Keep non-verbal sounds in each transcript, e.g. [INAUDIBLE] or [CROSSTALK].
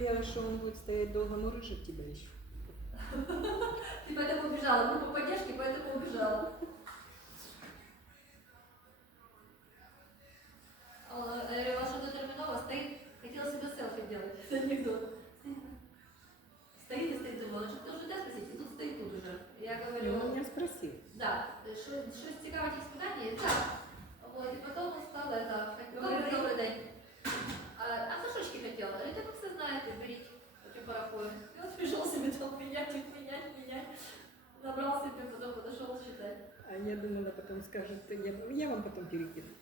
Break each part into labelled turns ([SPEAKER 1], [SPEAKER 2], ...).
[SPEAKER 1] боялась, что он будет стоять долго мурыжить тебя еще. [LAUGHS]
[SPEAKER 2] Ты поэтому убежала. Группа поддержки, поэтому убежала. А, говорю, волшебная терминова стоит, хотела себе селфи делать. Это [LAUGHS] анекдот. Порахую. И он пришел себе там менять, менять, менять. Набрал себе, потом подошел считать.
[SPEAKER 1] А я думала, потом скажет, я, я вам потом перекину.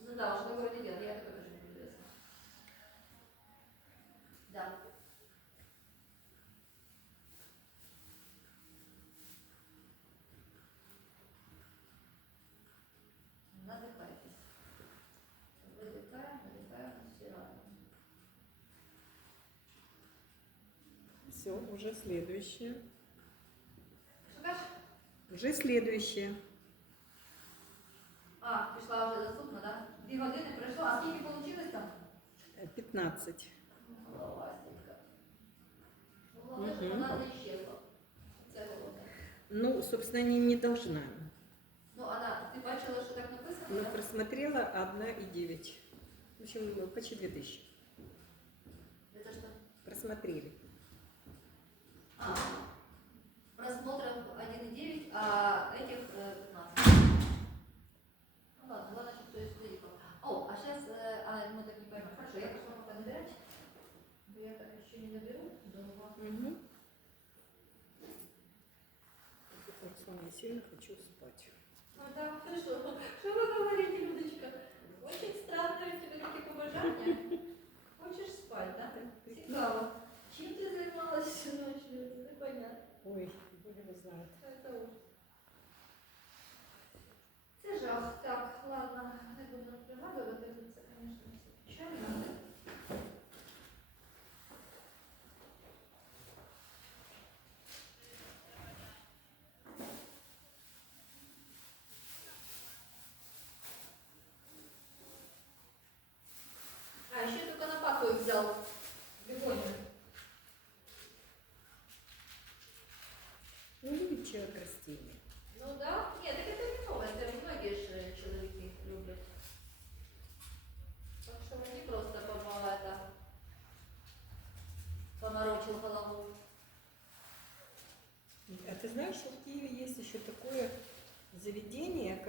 [SPEAKER 2] Ну да, уже такое не делал, я тоже
[SPEAKER 1] Все, уже следующее.
[SPEAKER 2] Шукаш?
[SPEAKER 1] Уже следующее.
[SPEAKER 2] А, пішла вже доступно, да? Дві години пройшло, а скільки получилось там?
[SPEAKER 1] Э, 15.
[SPEAKER 2] Головастенька. Головне, щоб
[SPEAKER 1] Мгм.
[SPEAKER 2] вона не щезла. Це головне.
[SPEAKER 1] Ну, собственно, не, не должна.
[SPEAKER 2] Ну, вона, ти бачила, що так написано?
[SPEAKER 1] Но
[SPEAKER 2] да?
[SPEAKER 1] просмотрела 1,9. В общем, ну, почти 2000.
[SPEAKER 2] Это что?
[SPEAKER 1] Просмотрели.
[SPEAKER 2] А, просмотров 1,9, а этих э, 15. Ну ладно, главное, что то есть далеко. О, а сейчас, а мы так не поймем. Хорошо, я пошла пока набирать. Я так еще не наберу долго.
[SPEAKER 1] Угу. Я сильно хочу спать.
[SPEAKER 2] Ну да, ты [LAUGHS] что? Что вы говорите,
[SPEAKER 1] zaten.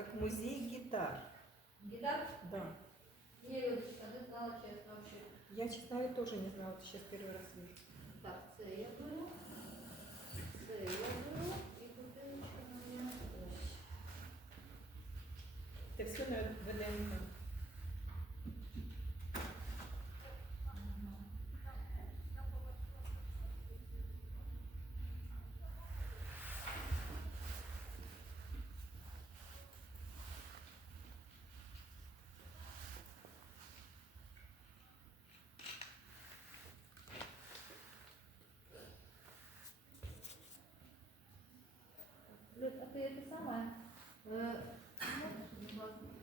[SPEAKER 1] Как музей гитар?
[SPEAKER 2] Гитар?
[SPEAKER 1] Да.
[SPEAKER 2] Не Людочка, не знала честно вообще.
[SPEAKER 1] Я, честно говоря, тоже не знала, сейчас первый раз вижу.
[SPEAKER 2] Так, це я беру. Це я беру. І бутилочка моя. Ось.
[SPEAKER 1] Это все на ВДНХ. mismos